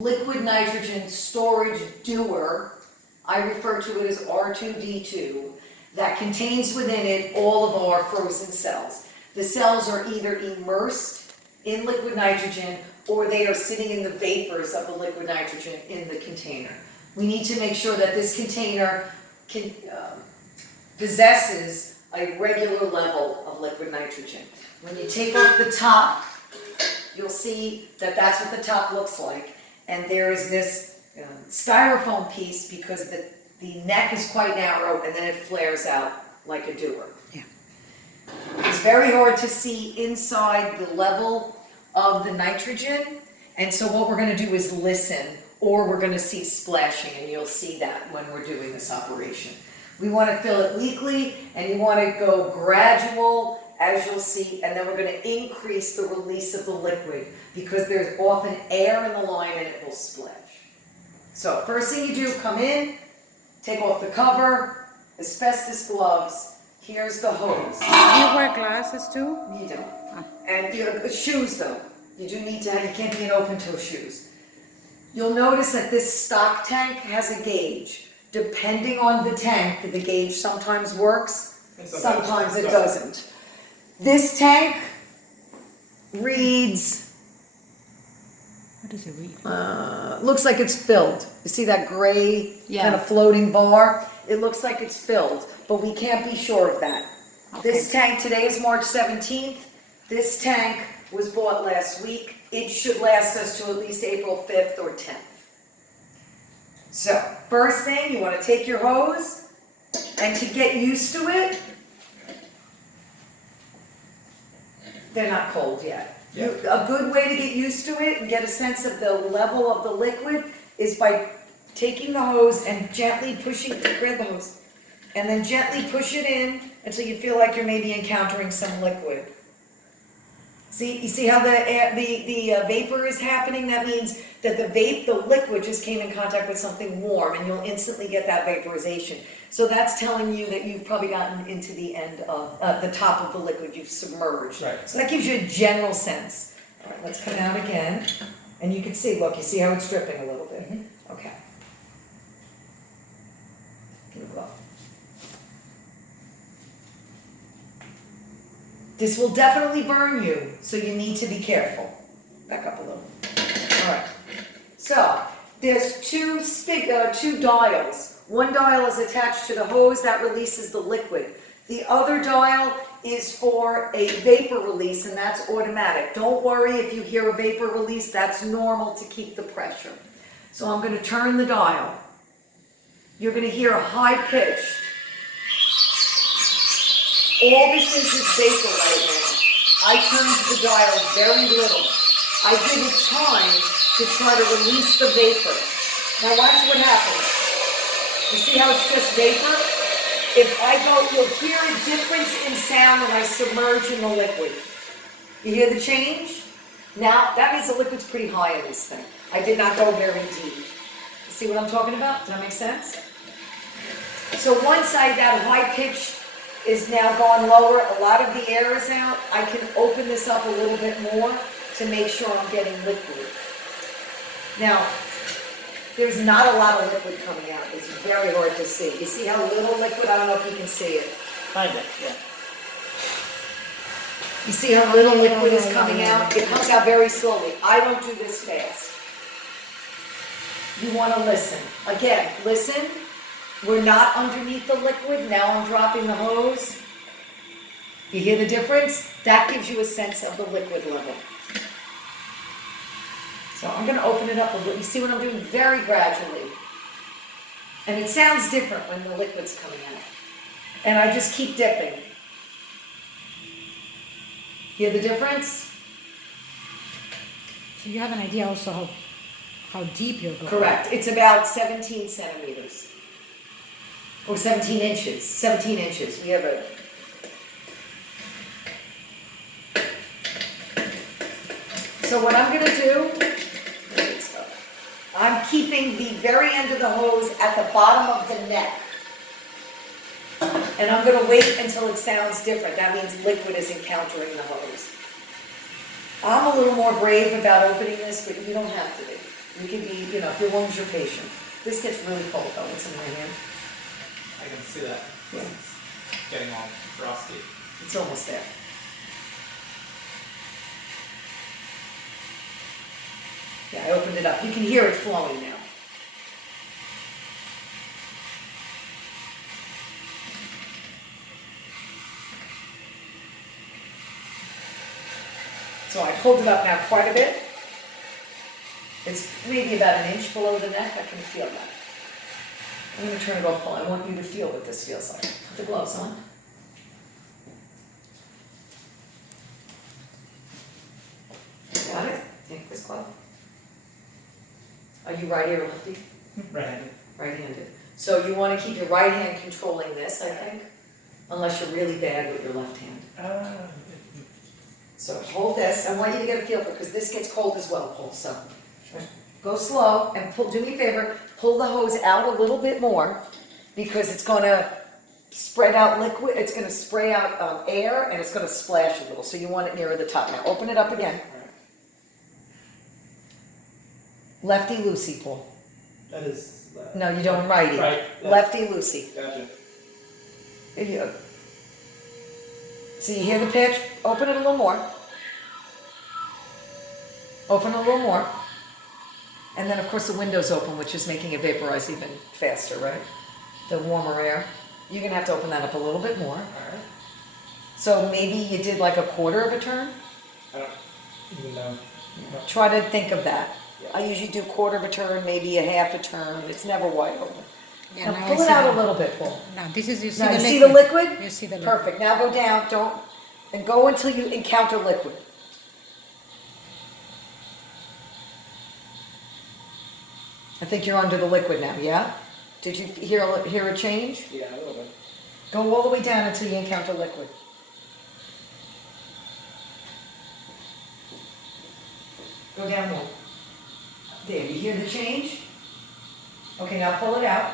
liquid nitrogen storage dewar, I refer to it as R2D2, that contains within it all of our frozen cells. The cells are either immersed in liquid nitrogen or they are sitting in the vapors of the liquid nitrogen in the container. We need to make sure that this container possesses a regular level of liquid nitrogen. When you take off the top, you'll see that that's what the top looks like. And there is this styrofoam piece because the neck is quite narrow and then it flares out like a dewar. Yeah. It's very hard to see inside the level of the nitrogen, and so what we're going to do is listen, or we're going to see splashing, and you'll see that when we're doing this operation. We want to fill it weakly, and you want to go gradual, as you'll see, and then we're going to increase the release of the liquid because there's often air in the line and it will splash. So first thing you do, come in, take off the cover, asbestos gloves, here's the hose. Do you wear glasses too? You don't. And shoes though, you do need to have, you can't be in open toe shoes. You'll notice that this stock tank has a gauge. Depending on the tank, the gauge sometimes works, sometimes it doesn't. This tank reads, What does it read? looks like it's filled. You see that gray kind of floating bar? It looks like it's filled, but we can't be sure of that. Okay. This tank, today is March 17th. This tank was bought last week. It should last us to at least April 5th or 10th. So, first thing, you want to take your hose, and to get used to it, they're not cold yet. A good way to get used to it and get a sense of the level of the liquid is by taking the hose and gently pushing, grab the hose, and then gently push it in until you feel like you're maybe encountering some liquid. See, you see how the vapor is happening? That means that the liquid just came in contact with something warm, and you'll instantly get that vaporization. So that's telling you that you've probably gotten into the end of the top of the liquid. You've submerged. Right. So that gives you a general sense. All right, let's come out again, and you can see. Look, you see how it's dripping a little bit. Okay. Give it a glove. This will definitely burn you, so you need to be careful. Back up a little. All right. So there's two dials. One dial is attached to the hose that releases the liquid. The other dial is for a vapor release, and that's automatic. Don't worry if you hear a vapor release, that's normal to keep the pressure. So I'm going to turn the dial. You're going to hear a high pitch. All this is vapor right now. I turned the dial very little. I give it time to try to release the vapor. Now watch what happens. You see how it's just vapor? If I go, you'll hear a difference in sound when I submerge in the liquid. You hear the change? Now, that means the liquid's pretty high in this thing. I did not go very deep. You see what I'm talking about? Does that make sense? So once that high pitch is now gone lower, a lot of the air is out, I can open this up a little bit more to make sure I'm getting liquid. Now, there's not a lot of liquid coming out. It's very hard to see. You see how little liquid? I don't know if you can see it. Kind of, yeah. You see how little liquid is coming out? It comes out very slowly. I don't do this fast. You want to listen. Again, listen. We're not underneath the liquid. Now I'm dropping the hose. You hear the difference? That gives you a sense of the liquid level. So I'm going to open it up a little. You see what I'm doing? Very gradually. And it sounds different when the liquid's coming out. And I just keep dipping. Hear the difference? So you have an idea also how deep you're going. Correct. It's about 17 centimeters. Or 17 inches. 17 inches. We have a... So what I'm going to do, I'm keeping the very end of the hose at the bottom of the neck. And I'm going to wait until it sounds different. That means liquid is encountering the hose. I'm a little more brave about opening this, but you don't have to be. You can be, you know, if your woman's your patient. This gets really cold though, it's in my hand. I can see that. Yeah. It's getting all frosty. It's almost there. Yeah, I opened it up. You can hear it flowing now. So I pulled it up now quite a bit. It's maybe about an inch below the neck. I can feel that. I'm going to turn it off, Paul. I want you to feel what this feels like. Put the gloves on. Got it? Take this glove. Are you righty or lefty? Right. Right-handed. So you want to keep your right hand controlling this, I think, unless you're really bad with your left hand. So hold this. I want you to get a feel for it because this gets cold as well, Paul. So go slow and pull. Do me a favor. Pull the hose out a little bit more because it's going to spread out liquid. It's going to spray out air and it's going to splash a little. So you want it nearer the top. Now open it up again. Lefty loosey, Paul. That is. No, you don't righty. Right. Yeah. Lefty loosey. Gotcha. If you, so you hear the pitch? Open it a little more. Open a little more. And then of course the window's open, which is making it vaporize even faster, right? The warmer air. You're gonna have to open that up a little bit more. Alright. So maybe you did like a quarter of a turn? I don't even know. Try to think of that. I usually do quarter of a turn, maybe a half a turn. It's never wide open. Yeah, Now now I pull it see out that. a little bit, Paul. Now this is, you see Now the you liquid. see the liquid? You see the liquid. Perfect. Now go down, and go until you encounter liquid. I think you're under the liquid now, yeah? Did you hear a change? Yeah, a little bit. Go all the way down until you encounter liquid. Go down more. There, you hear the change? Okay, now pull it out.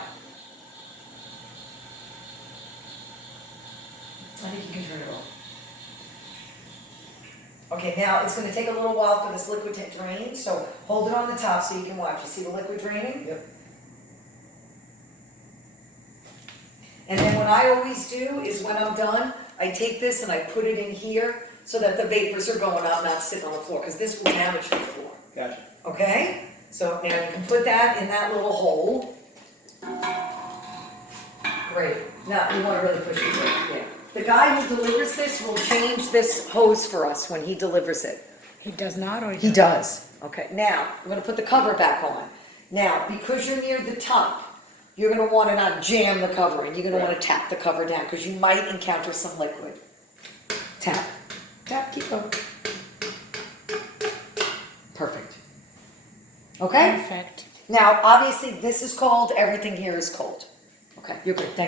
I think you can turn it off. Okay, now it's going to take a little while for this liquid to drain, so hold it on the top so you can watch. You see the liquid draining? Yep. And then what I always do is when I'm done, I take this and I put it in here so that the vapors are going out, not sitting on the floor, because this will damage the floor. Gotcha. Okay? So now you can put that in that little hole. Great. Now you want to really push it through. Yeah. The guy who delivers this will change this hose for us when he delivers it. He does not, or He does. Okay, now, I'm gonna put the cover back on. Now, because you're near the top, you're gonna wanna not jam the cover in, you're gonna wanna tap the cover down, because you might encounter some liquid. Tap, tap, keep going. Perfect. Okay? Perfect. Now, obviously, this is cold, everything here is cold. Okay, you're good, thank